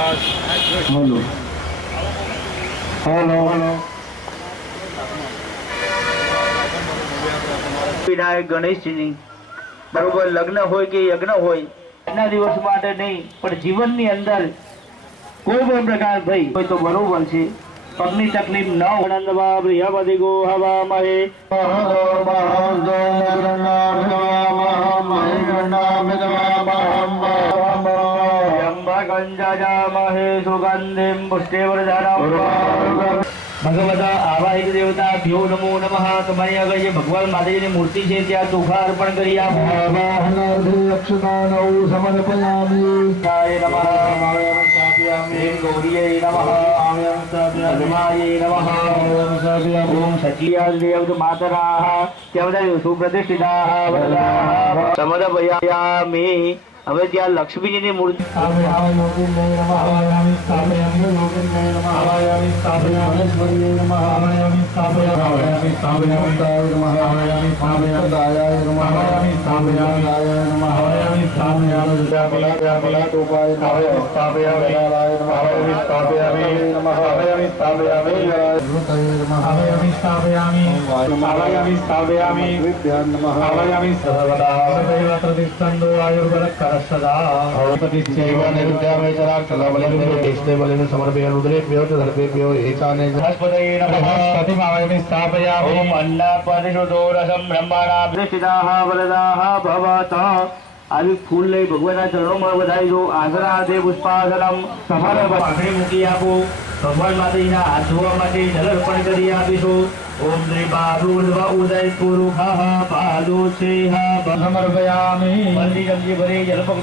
hello hello Vinayak ગણેશજીની બરોબર લગ્ન હોય કે યજ્ઞ હોય એના દિવસ માટે નહીં પણ જીવનની અંદર કોઈ પણ પ્રકાર થઈ હોય તો બરોબર છે પગની તકલીફ ન વણંદવા પ્રિયપતિ ગો હવા મહે ગંજામહે સુગંધિમ પુષ્ટિવર્ધનમ ભગવતા આવાહિત દેવતા ભ્યો નમો નમઃ તમારી આગળ જે ભગવાન માતાજીની મૂર્તિ છે ત્યાં ચોખા અર્પણ કરી આપો અક્ષતાનૌ સમર્પયામિ ગૌરીય નમઃ હનુમાય નમઃ ઓમ સચિયાદેવ માતરાઃ ત્યાં બધા સુપ્રતિષ્ઠિતાઃ વરદાઃ સમર્પયામિ હવે ત્યાં લક્ષ્મીજીની મૂર્તિ આવી ફૂલ લઈ ભગવાનના ચરણોમાં વધારી દો આસરા દે પુષ્પાસનમ તમારા પાઘડી મૂકી આપો ભગવાન માતાજીના હાથ ધોવા માટે જલ અર્પણ કરી આપીશું ઓમ શ્રી બારુલ ઉદય પુરુષ પાદો છે સમર્પયામિ મંદી જમજી ભરી જલપક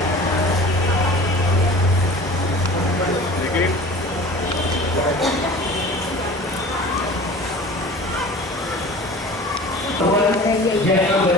જય